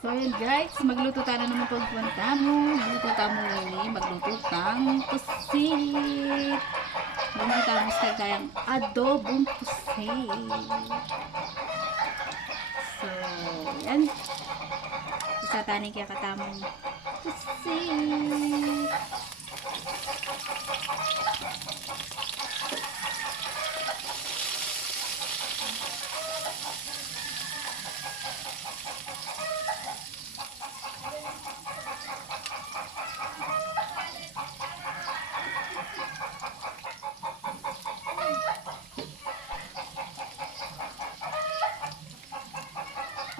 So yun guys, magluto tayo naman pagpunta mo. Magluto tayo ini, magluto tang pusit. Magluto tayo style tayong adobong pusit. So, yan. Isa tayo kaya katamang pusit.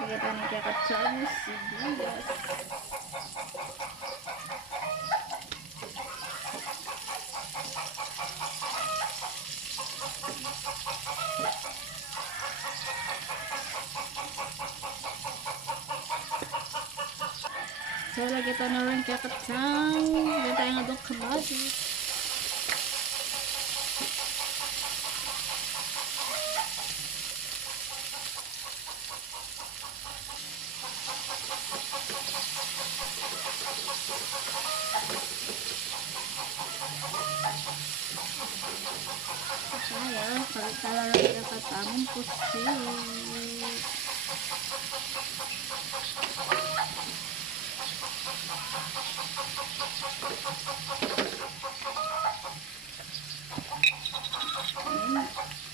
Lagyan tayo ng kaya katamang sibuyas. So, lagyan tayo na rin kaya katang. Lagyan tayo ng adong kamatis. Kaya, salit na lang kaya katamang pusit.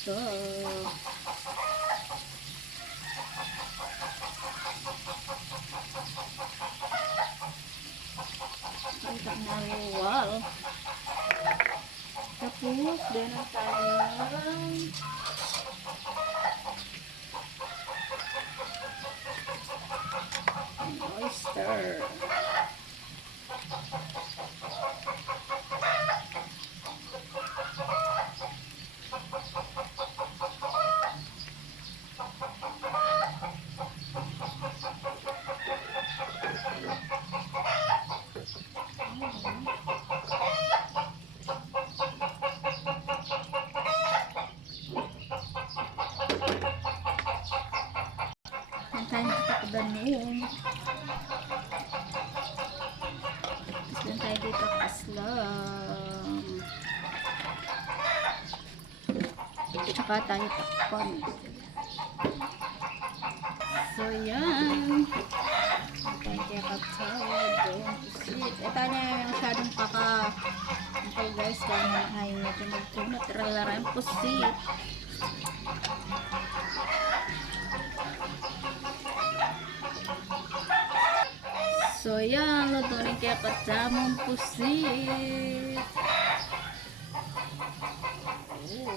So, ang naluwal. Tapos, din tayo oyster. Tayo takdanin. Tapos din tayo dito kaslam. Tsaka tayo takpan. So yan. Tayo kaya katawad. Yung pusit. Ito na yung masyadong paka. Okay guys, kaya nahayin natin magtunat. Ralara yung pusit. So yan, luto rin kaya katamang pusit. Oh.